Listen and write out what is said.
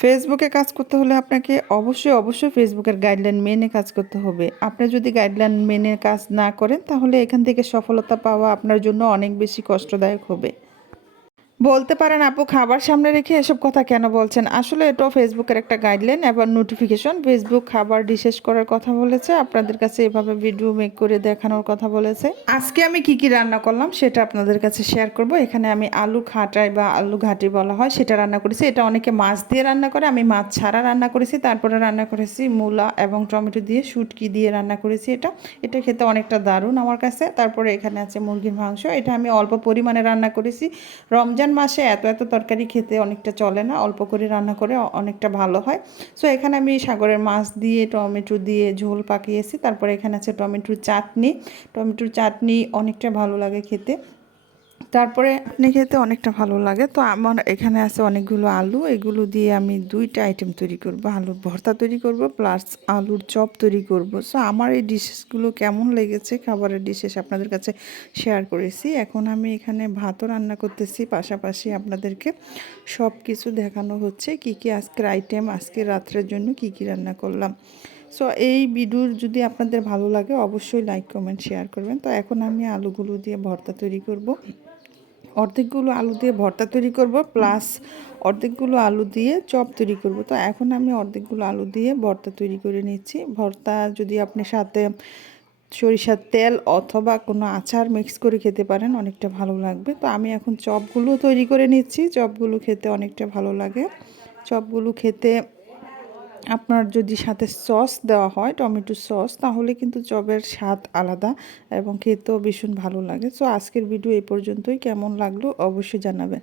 ফেসবুকে কাজ করতে হলে আপনাকে অবশ্যই ফেসবুকের গাইডলাইন মেনে কাজ করতে হবে। আপনি যদি গাইডলাইন মেনে কাজ না করেন তাহলে এখান থেকে সফলতা পাওয়া আপনার জন্য অনেক বেশি কষ্টদায়ক হবে। বলতে পারেন আপু খাবার সামনে রেখে এসব কথা কেন বলছেন? আসলে এটাও ফেসবুকের একটা গাইডলাইন এবং নোটিফিকেশন। ফেসবুক খাবার ডিশেস করার কথা বলেছে, আপনাদের কাছে এভাবে ভিডিও মেক করে দেখানোর কথা বলেছে। আজকে আমি কি কি রান্না করলাম সেটা আপনাদের কাছে শেয়ার করব। এখানে আমি আলু খাটাই বা আলু ঘাটি বলা হয় সেটা রান্না করেছি। এটা অনেকে মাছ দিয়ে রান্না করে, আমি মাছ ছাড়া রান্না করেছি। তারপরে রান্না করেছি মূলা এবং টমেটো দিয়ে, শুটকি দিয়ে রান্না করেছি। এটা খেতে অনেকটা দারুণ আমার কাছে। তারপরে এখানে আছে মুরগির মাংস, এটা আমি অল্প পরিমাণে রান্না করেছি। রমজান মাসে এত তরকারি খেতে অনেকটা চলে না, অল্প করে রান্না করে অনেকটা ভালো হয়। সো এখানে আমি সাগরের মাছ দিয়ে টমেটো দিয়ে ঝোল পাকিয়েছি। তারপরে এখানে আছে টমেটোর চাটনি অনেকটা ভালো লাগে খেতে। তারপরে আপনি খেতে অনেকটা ভালো লাগে। তো আমার এখানে আছে অনেকগুলো আলু, এগুলো দিয়ে আমি দুইটা আইটেম তৈরি করব, আলুর ভর্তা তৈরি করব প্লাস আলুর চপ তৈরি করব। সো আমার এই ডিশেসগুলো কেমন লেগেছে, খাবারের ডিশেস আপনাদের কাছে শেয়ার করেছি। এখন আমি এখানে ভাতও রান্না করতেছি, পাশাপাশি আপনাদেরকে সব কিছু দেখানো হচ্ছে কি কি আজকের আইটেম, আজকে রাত্রের জন্য কি কি রান্না করলাম। সো এই ভিডিও যদি আপনাদের ভালো লাগে অবশ্যই লাইক কমেন্ট শেয়ার করবেন। তো এখন আমি আলুগুলো দিয়ে ভর্তা তৈরি করব, অর্ধেকগুলো আলু দিয়ে ভর্তা তৈরি করব প্লাস অর্ধেকগুলো আলু দিয়ে চপ তৈরি করব। তো এখন আমি অর্ধেকগুলো আলু দিয়ে ভর্তা তৈরি করে নিচ্ছি। ভর্তা যদি আপনি সাথে সরিষার তেল অথবা কোনো আচার মিক্স করে খেতে পারেন, অনেকটা ভালো লাগবে। তো আমি এখন চপগুলো তৈরি করে নিচ্ছি। চপগুলো খেতে অনেকটা ভালো লাগে। চপগুলো খেতে আপনার যদি সাথে সস দেওয়া হয় টমেটো সস, তাহলে কিন্তু চপের স্বাদ আলাদা এবং খেতেও ভীষণ ভালো লাগে। সো আজকের ভিডিও এই পর্যন্তই। কেমন লাগলো অবশ্যই জানাবেন।